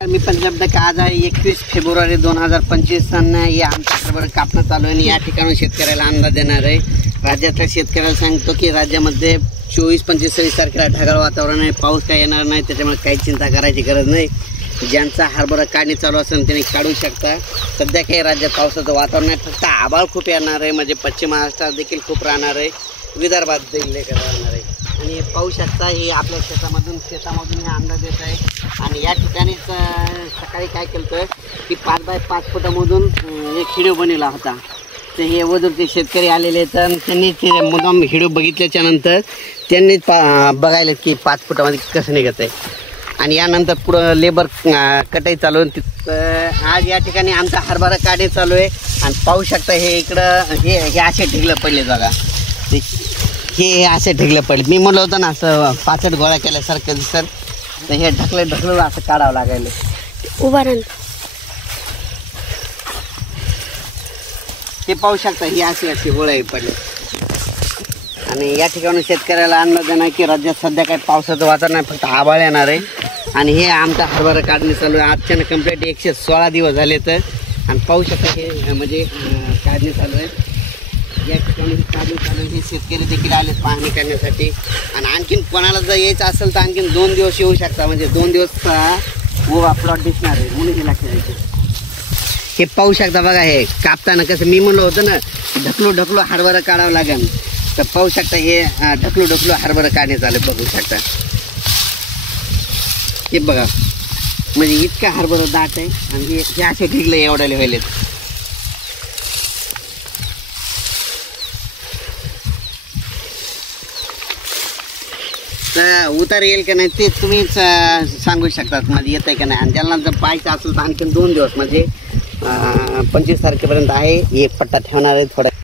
मी पंजाब आज आहे 21 फेब्रुवारी 2025 या आमच्याबरोबर कापणं चालू आहे आणि या ठिकाणी शेतकऱ्याला अंदाज देणार आहे। राज्यातल्या शेतकऱ्याला सांगतो की राज्यामध्ये 24, 25, 26 तारखेला ढगाळ वातावरण आहे, पाऊस काय येणार नाही, त्याच्यामुळे काही चिंता करायची गरज नाही। ज्यांचा हरभरा काढणी चालू असेल त्यांनी काढू शकता। सध्या काही राज्यात पावसाचं वातावरण आहे, फक्त आभाळ खूप येणार आहे, म्हणजे पश्चिम महाराष्ट्रात देखील खूप राहणार आहे, विदर्भात देखील राहणार आहे। आणि पाहू शकता हे आपल्या शेतामधून हे अंदाज येत आहे। आणि या ठिकाणी सकाळी काय केलं की 5 बाय 5 फुटामधून एक व्हिडिओ बनवला होता। तर हे वधूरचे शेतकरी आलेले आहेत आणि त्यांनी ते मुद्दाम व्हिडिओ बघितल्याच्या नंतर त्यांनी बघायला की 5 फुटामध्ये कसं निघत आहे। आणि यानंतर पुढं लेबर कटाई चालू आहे। आज या ठिकाणी आमचा हरभरा काढे चालू आहे आणि पाहू शकता हे इकडं हे असे ढिगलं पडले बघा, हे असे ढिगलं पडले। मी म्हणलं होतं ना असं पाचट गोळा केल्यासारखं दिसत, तर हे ढकलं असं काढावं लागायला उभारण। हे पाहू शकता ही अशी गोळा पडले। आणि या ठिकाणी शेतकऱ्याला अंदाज देणार की राज्यात सध्या काही पावसाचं वातावरण नाही, फक्त आभाळ येणार आहे। आणि हे आमचा हरभरा काढणी चालू आहे। आजच्यानं कंप्लीट 116 दिवस झाले तर। आणि पाहू शकता हे म्हणजे काढणी चालू आहे। या ठिकाणी काढणी चालू आहे, शेतकरी देखील आले पाहणी करण्यासाठी। आणि आणखीन कोणाला जर यायचं असेल तर आणखीन 2 दिवस येऊ शकता, म्हणजे 2 दिवस उभा प्लॉट दिसणार आहे म्हणून हे लक्षात द्यायचं। हे पाहू शकता बघा, हे कापताना कसं मी म्हणलं होतं ना ढकलू हरभरा काढावं लागेल, तर पाहू शकता हे ढकलू हरभरा काढण्यात आलं बघू शकता। हे बघा म्हणजे इतका हरभरा दाट आहे आणि हे असे ढिगले एवढ्याले व्हायलेत। तर उतार येईल का नाही ते तुम्हीच सांगू शकतात, म्हणजे येत आहे का नाही। आणि ज्यांना जर पाहायचं असेल तर आणखीन 2 दिवस म्हणजे 25 तारखेपर्यंत आहे, एक पट्टा ठेवणार आहे थोडा।